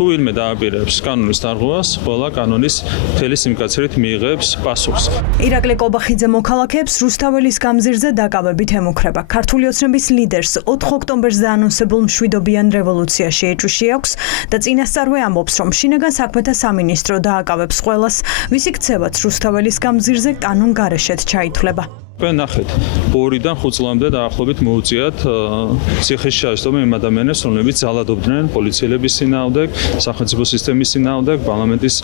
თუ ვინმე დააპირებს კანონის დარღვევას, ყველა კანონის მთელი სიმკაცრით მიიღებს პასუხს. ირაკლი კობახიძე მოქალაქეებს რუსთაველის გამზირზე დაკავებით ემუქრება. ქართული ოცნების ლიდერს 4 ოქტომბერს დაანონსებულ მშვიდობიან რევოლუციაში ეჭვში აქვს და წინასწარვე ამბობს, რომ შინაგან საქმეთა სამინისტრო დააკავებს ყველას, ვისი ქცევაც რუსთაველის გამზირზე კანონგარეშეთ ჩაითვლება. ნახეთ, 2-დან 5 წლამდე დაახლოებით მოუწიათ ციხის შესწავლა იმ ადამიანებს, რომლებიც ძალადობდნენ პოლიციელების წინააღმდეგ, სახელმწიფო სისტემის წინააღმდეგ, პარლამენტის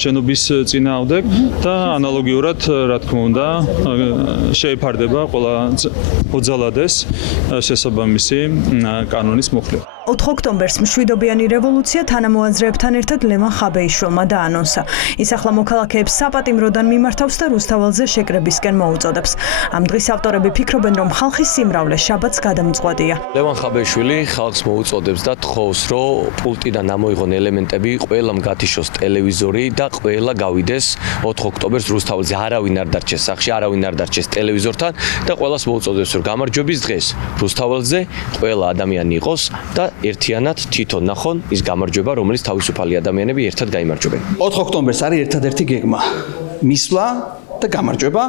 შენობის წინააღმდეგ და ანალოგიურად, რა თქმა უნდა, შეიფარდება ყველა მოძალადეს შესაბამისი კანონის მოხდენა. 4 ოქტომბერს მშვიდობიანი რევოლუცია თანამოაზრეებთან ერთად ლევან ხაბეიშვილმა დაანონსა. ის ახლა მოქალაქეებს საპატიმროდან მიმართავს და რუსთაველზე შეკრებისკენ მოუწოდებს. ამ დღის ავტორები ფიქრობენ, რომ ხალხის სიმრავლე შაბათს გადამწყვეტია. ლევან ხაბეიშვილი ხალხს მოუწოდებს და თხოვს, რომ პულტიდან ამოიღონ ელემენტები, ყველამ გათიშოს ტელევიზორი და ყველა გავიდეს 4 ოქტომბერს რუსთაველზე. არავინ არ დარჩეს სახლში, არავინ არ დარჩეს ტელევიზორთან და ყველას მოუწოდებს, რომ გამარჯვების დღეს რუსთაველზე ყველა ადამიანი იყოს და ერთიანად თვითონ ნახონ ის გამარჯვება, რომელიც თავისუფალი ადამიანები ერთად გაიმარჯვებენ. 4 ოქტომბერს არის ერთადერთი გეგმა. მისვლა და გამარჯვება.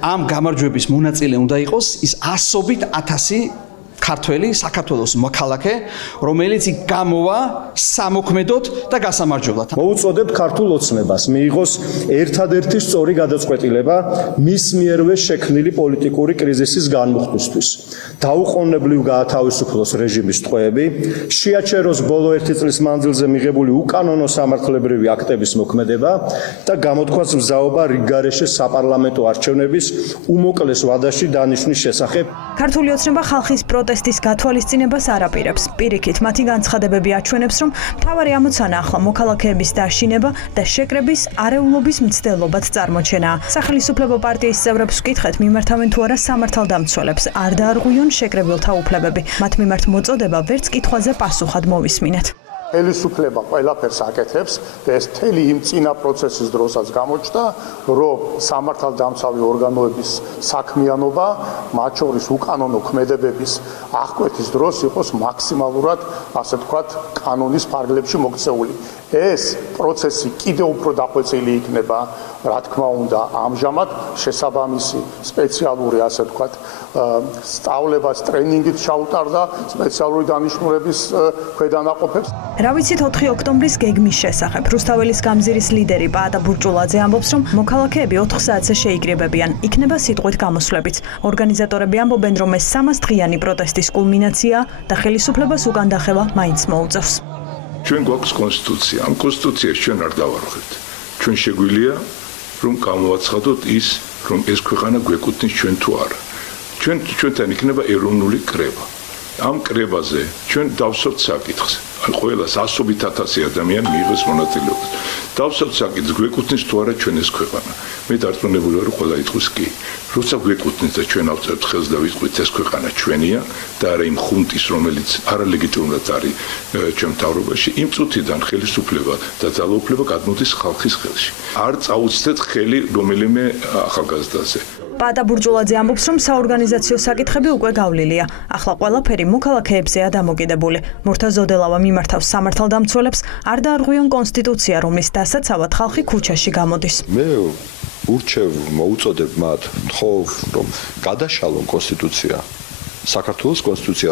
ამ გამარჯვების მონაწილე უნდა იყოს ის ასობით 1000 ქართველი საქართველოს მოქალაქე, რომელიც გამოვა სამოქმედოდ და გასამარჯვებლად. მოუწოდებთ ქართულ ოცნებას მიიღოს ერთადერთი სწორი გადაწყვეტილება მის მიერვე შექმნილი პოლიტიკური კრიზისის განმუხტვისთვის. დაუყოვნებლივ გაათავისუფლოს რეჟიმის ტყვეები, შეაჩეროს ბოლო 1 წლის მანძილზე მიღებული უკანონო სამართლებრივი აქტების მოქმედება და გამოთქვას მზაობა რიგგარეშე საპარლამენტო არჩევნების უმოკლეს ვადაში დანიშვნის შესახებ. ქართული ოცნება ხალხის პროტესტის გათვალისწინებას არ აპირებს. პირიქით, მათი განცხადებები აჩვენებს, რომ მთავარი ამოცანა ახლა მოქალაქეების დაშინება და შეკრების არეულობის მცდელობად წარმოჩენაა. სახელმწიფო პარტიის წევრებს ვკითხეთ, მიმართავენ თუ არა სამართალდამცველებს, არ დაარღვიონ შეკრებილთა უფლებები. მათ მიმართ მოწოდება ვერც კითხვაზე პასუხად მოვისმინეთ. ხელისუფლება ყველაფერს აკეთებს და ეს მთელი იმ წინა პროცესის დროსაც გამოჩნდა, რომ სამართალდამცავი ორგანოების საქმიანობა, მათ შორის უკანონო ქმედებების აღკვეთის დროს იყოს მაქსიმალურად, ასე ვთქვათ, კანონის ფარგლებში მოქცეული. ეს პროცესი კიდევ უფრო დახვეწილი იქნება, რა თქმა უნდა, ამჟამად შესაბამისი სპეციალური, ასე ვთქვათ, სწავლებას, ტრენინგით ჩაუტარდა სპეციალური დანიშნულების ქვედანაყოფებს. რა ვიცით 4 ოქტომბრის გეგმის შესახებ. რუსთაველის გამზირის ლიდერი პაატა ბურჭულაძე ამბობს, რომ მოქალაქეები 4 საათზე შეიკრიბებიან. იქნება სიტყვით გამოსვლებიც. ორგანიზატორები ამბობენ, რომ ეს 300 დღიანი პროტესტის კულმინაციაა და ხელისუფლებას უკან დახევა მაინც მოუწევს. ჩვენ გვაქვს კონსტიტუცია. ამ კონსტიტუციას ჩვენ არ დავარღვევთ. ჩვენ შეგვიძლია რომ გამოვაცხადოთ ის, რომ ეს ქვეყანა გვეკუთვნის ჩვენ თუ არა. ჩვენთან იქნება ეროვნული კრება. ამ კრებაზე ჩვენ დავსვათ საკითხს. ყველას 100,000 ადამიანი მიიღოს მონაწილეობას. დავსვათ საკითხს, გვეკუთვნის თუ არა ჩვენ ეს ქვეყანა. მე დარწმუნებული ვარ, რომ ყველა იტყვის კი. როცა გვეკუთვნის და ჩვენ ავწერთ ხელს და ვიტყვით ეს ქვეყანა ჩვენია და არა იმ ხუნტის, რომელიც არალეგიტიმურად არის ჩვენ მთავრობაში, იმ წუთიდან ხელისუფლება და ძალაუფლება გადმოდის ხალხის ხელში. არ წაუცდეთ ხელი რომელიმე ახალგაზრდაზე. პაატა ბურჭულაძე ამბობს, რომ საორგანიზაციო საკითხები უკვე გავლილია. ახლა ყველაფერი მოქალაქეებზეა დამოკიდებული. მურთაზოდელავა მიმართავს სამართალდამცველებს, არ დაარღვიონ კონსტიტუცია, რომლის დასაცავად ხალხი ქუჩაში გამოდის. მე ურჩევ, მოუწოდებ მათ, თხოვ, რომ გადაშალონ კონსტიტუცია. საქართველოს კონსტიტუცია,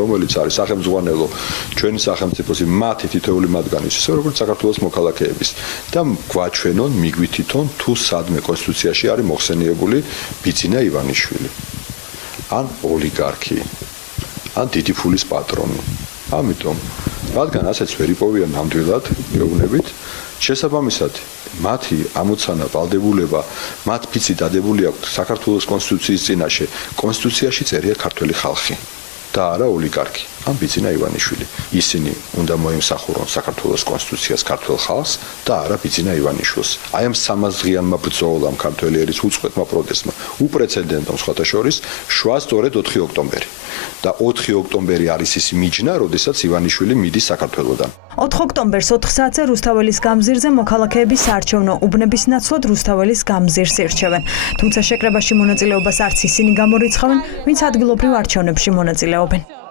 რომელიც არის სახელმძღვანელო ჩვენი სახელმწიფოს მათი თითოეული მათგანის, ისე როგორც საქართველოს მოქალაქეების და გვაჩვენონ, მიგვითითონ თუ სადმე კონსტიტუციაში არის მოხსენიებული ბიძინა ივანიშვილი. ან ოლიგარქი, ან დიდი ფულის პატრონი. ამიტომ რადგან ასეც ვერ იპოვიან ნამდვილად, გეუბნებით, შესაბამისად მათი ამოცანა ვალდებულება, მათ ფიცი დადებული აქვს საქართველოს კონსტიტუციის წინაშე. კონსტიტუციაში წერია ქართველი ხალხი და არა ოლიგარქი, ან ბიძინა ივანიშვილი. ისინი უნდა მოემსახურონ საქართველოს კონსტიტუციას ქართველ ხალხს და არა ბიძინა ივანიშვილს. აი ამ 300 დღიანმა ბრძოლამ ქართველი ერის უწყვეტმა პროტესტმა უპრეცედენტო სხვათა შორის შვა სწორედ 4 ოქტომბერი. და 4 ოქტომბერი არის ის მიჯნა, როდესაც ივანიშვილი მიდის საქართველოდან. 4 ოქტომბერს 4 საათზე რუსთაველის გამზირზე მოქალაქეები საარჩევნო უბნების ნაცვლად რუსთაველის გამზირს ირჩევენ. თუმცა შეკრებაში მონაწილეობას არც ისინი გამორიცხავენ, ვინც ადგილობრივ არჩევნებში მონაწილეობენ.